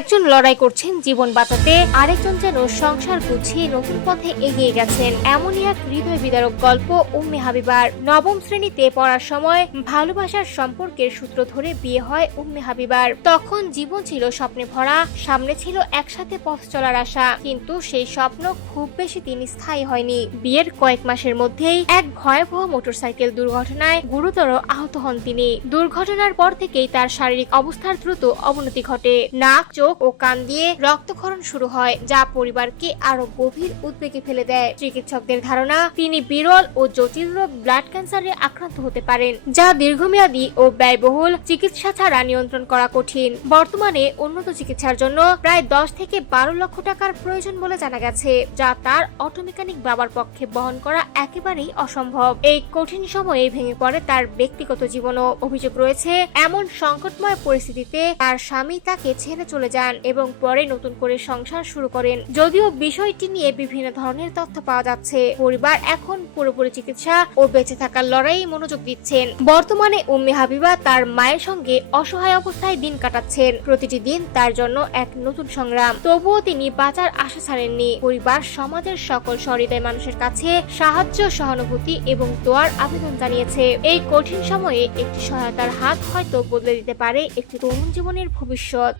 একজন লড়াই করছেন জীবন বাঁচাতে, আরেকজন যেন সংসার গুছিয়ে নতুন পথে এগিয়ে গেছেন। এমনই এক হৃদয় বিদারক গল্প উম্মে হাবিবার। নবম শ্রেণীতে পড়ার সময় ভালোবাসার সম্পর্কের সূত্র ধরে বিয়ে হয় উম্মে হাবিবার। তখন জীবন ছিল স্বপ্নে ভরা, সামনে ছিল একসাথে পথ চলার আশা, কিন্তু সেই স্বপ্ন খুব বেশি দিন স্থায়ী হয়নি। বিয়ের কয়েক মাসের মধ্যেই এক ভয়াবহ মোটরসাইকেল দুর্ঘটনায় গুরুতর আহত হন তিনি। দুর্ঘটনার পর থেকেই তার শারীরিক অবস্থার দ্রুত অবনতি ঘটে। নাক, চোখ ও কান দিয়ে রক্তক্ষরণ শুরু হয়, যা পরিবারকে আরো গভীর উদ্বেগে ফেলে দেয়। চিকিৎসকদের ধারণা তিনি বিরল ও জটিল রোগ ব্লাড ক্যান্সারে আক্রান্ত হতে পারেন, যা দীর্ঘমেয়াদী ও ব্যয়বহুল। চিকিৎসা ছাড়া নিয়ন্ত্রণ করা কঠিন। বর্তমানে উন্নত চিকিৎসার জন্য প্রায় 10 থেকে 12 লক্ষ টাকার প্রয়োজন বলে জানা গেছে, যা তার অটোমেকানিক বাবার পক্ষে বহন করা একেবারেই অসম্ভব। এই কঠিন সময়ে ভেঙে পড়ে তার ব্যক্তিগত জীবনও। অভিযোগ রয়েছে, এমন সংকটময় পরিস্থিতিতে তার স্বামী তাকে ছেড়ে চলে যান এবং পরে নতুন করে সংসার শুরু করেন। যদিও বিষয়টি নিয়ে বিভিন্ন ধরনের তথ্য পাওয়া যাচ্ছে, পরিবার এখন পুরোপুরি চিকিৎসা ও বেঁচে থাকার লড়াইয়ে মনোযোগ দিচ্ছেন। বর্তমানে উম্মে হাবিবা তার মায়ের সঙ্গে অসহায় অবস্থায় দিন কাটাচ্ছেন। প্রতিটি দিন তার জন্য এক নতুন সংগ্রাম। তবুও তিনি বাঁচার আশা ছাড়েননি। পরিবার সমাজের সকল সহৃদয় মানুষের কাছে সাহায্য, সহানুভূতি এবং দোয়ার আবেদন জানিয়েছে। এই কঠিন সময়ে একটি সহায়তার হাত হয়তো বদলে দিতে পারে একটি তরুণ জীবনের ভবিষ্যৎ।